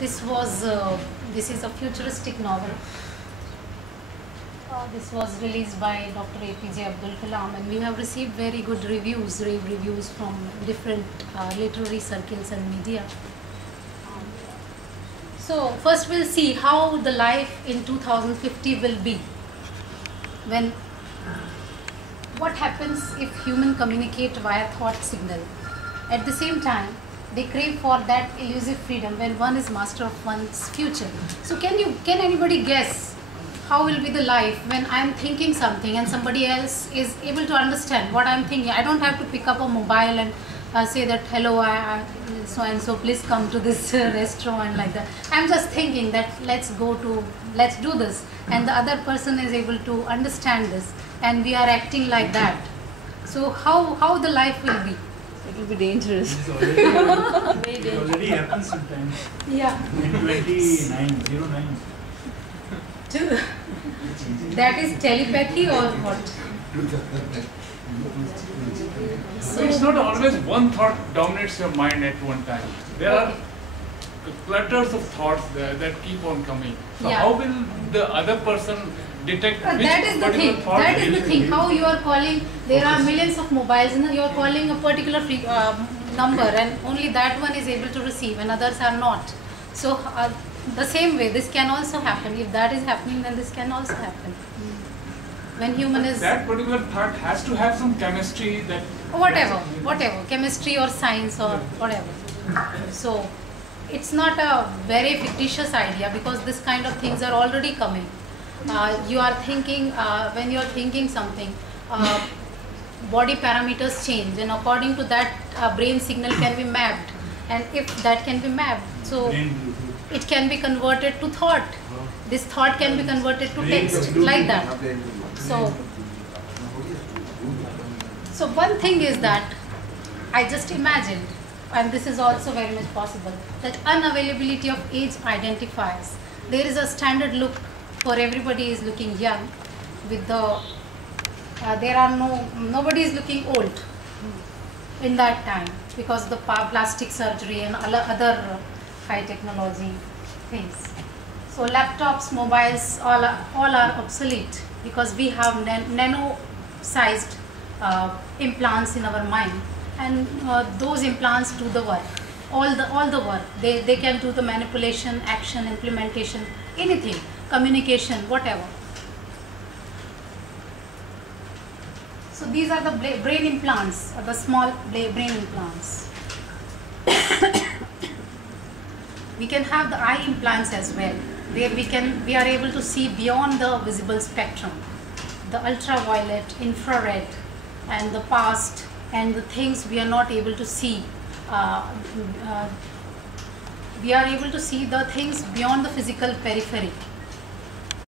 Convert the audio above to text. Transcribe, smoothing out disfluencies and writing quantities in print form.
This is a futuristic novel. This was released by Dr. APJ Abdul Kalam, and we have received very good reviews, rave reviews from different literary circles and media. So first we'll see how the life in 2050 will be. What happens if humans communicate via thought signal? At the same time, they crave for that elusive freedom when one is master of one's future. So can anybody guess how will be the life when I am thinking something and somebody else is able to understand what I am thinking? I don't have to pick up a mobile and say that, hello, I so and so, please come to this restaurant, like that. I'm just thinking that let's do this, and the other person is able to understand this, and we are acting like that. So how the life will be? It will be dangerous. It already happens sometimes. Yeah. In 2909. That is telepathy or what? So it's not always one thought dominates your mind at one time. There are clutters of thoughts that keep on coming. So how will the other person detect which that is the particular thing. thought? That is the thing. How you are calling? There are millions of mobiles, and you are calling a particular number, and only that one is able to receive, and others are not. So the same way, this can also happen. If that is happening, then this can also happen. When human is That particular thought has to have some chemistry that. whatever, chemistry or science or whatever. So it's not a very fictitious idea, because this kind of things are already coming. You are thinking, when you are thinking something, body parameters change, and according to that brain signal can be mapped, and if that can be mapped, so it can be converted to thought. This thought can be converted to text, like that. So one thing is that I just imagined, and this is also very much possible, that unavailability of age identifiers. There is a standard look for everybody is looking young, with the nobody is looking old in that time, because the plastic surgery and other high technology things. So laptops, mobiles, all are obsolete, because we have nano-sized implants in our mind, and those implants do the work, all the work. They can do the manipulation, action, implementation, anything, communication, whatever. So these are the brain implants, the small brain implants. We can have the eye implants as well, where we are able to see beyond the visible spectrum, the ultraviolet, infrared, and the past, and the things we are not able to see. We are able to see the things beyond the physical periphery.